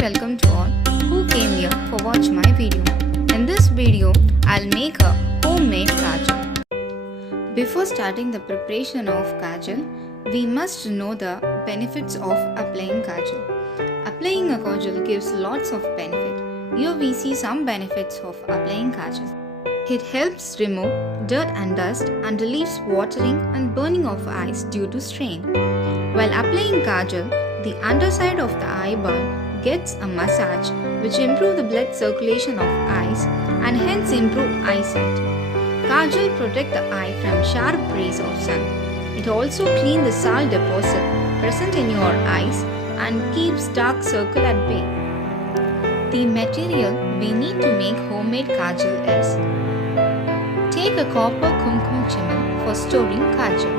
welcome to all who came here for watch my video. In this video, I'll make a homemade kajal. Before starting the preparation of kajal, we must know the benefits of applying kajal. Applying a kajal gives lots of benefit. Here we see some benefits of applying kajal. It helps remove dirt and dust and relieves watering and burning of eyes due to strain. While applying kajal, the underside of the eyeball gets a massage which improves the blood circulation of eyes and hence improve eyesight. Kajal protects the eye from sharp rays of sun. It also cleans the salt deposit present in your eyes and keeps dark circle at bay. The material we need to make homemade kajal is: take a copper kumkum chimney for storing kajal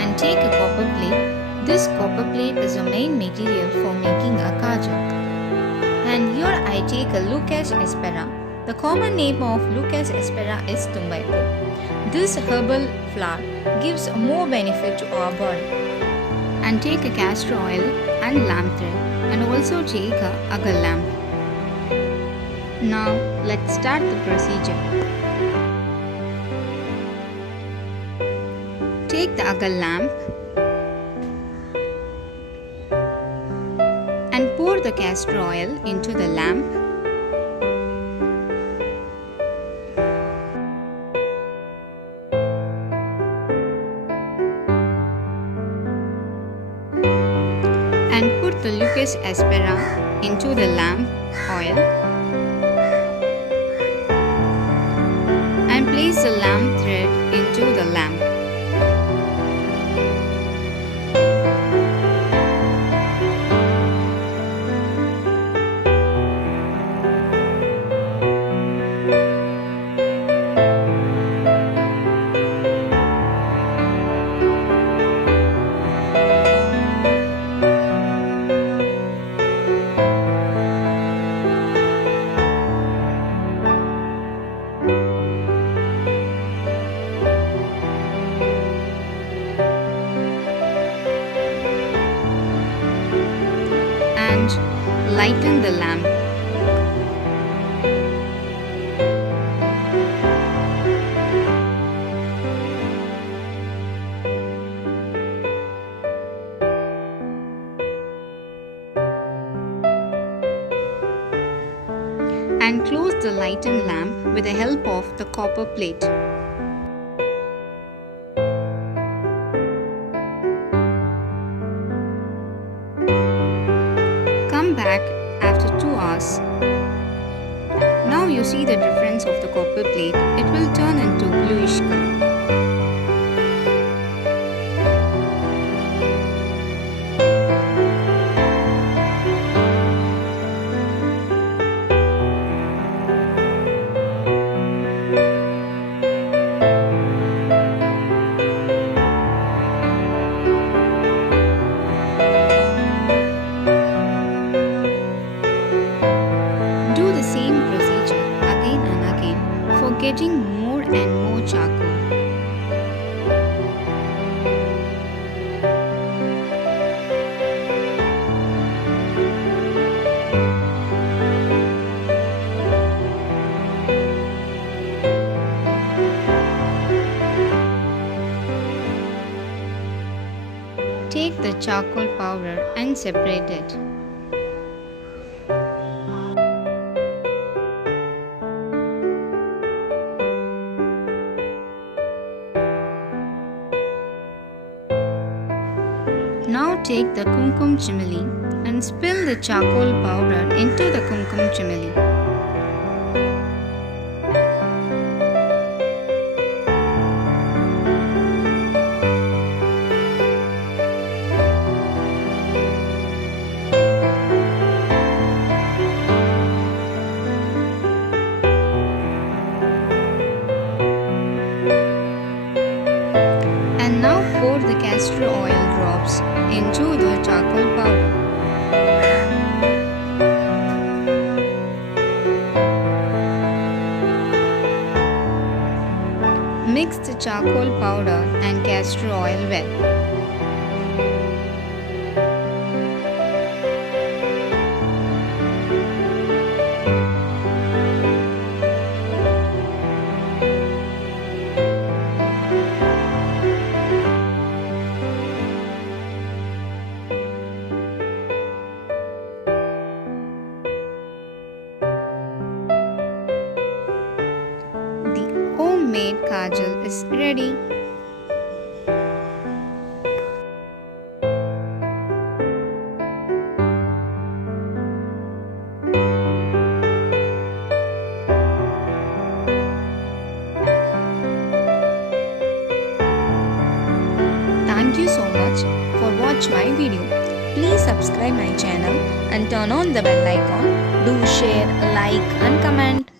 and take a copper plate. This copper plate is the main material for making a kajal. And here I take a Lucas aspera. The common name of Lucas aspera is tumbaipoo. This herbal flower gives more benefit to our body. And take a castor oil and lamp thread and also take a agar lamp. Now let's start the procedure. Take the agar lamp and pour the castor oil into the lamp. And put the Lucas aspera into the lamp oil and place the lamp thread into the lamp. And lighten the lamp. And close the lightened lamp with the help of the copper plate. Come back after 2 hours. Now you see the difference of the copper plate. It will turn into bluish color. Getting more and more charcoal. Take the charcoal powder and separate it. Now take the kumkum chimney and spill the charcoal powder into the kumkum chimney. And now pour the castor oil drops into the charcoal powder. Mix the charcoal powder and castor oil well. homemade kajal is ready. Thank you so much for watching my video. Please subscribe my channel and turn on the bell icon. Do share, like and comment.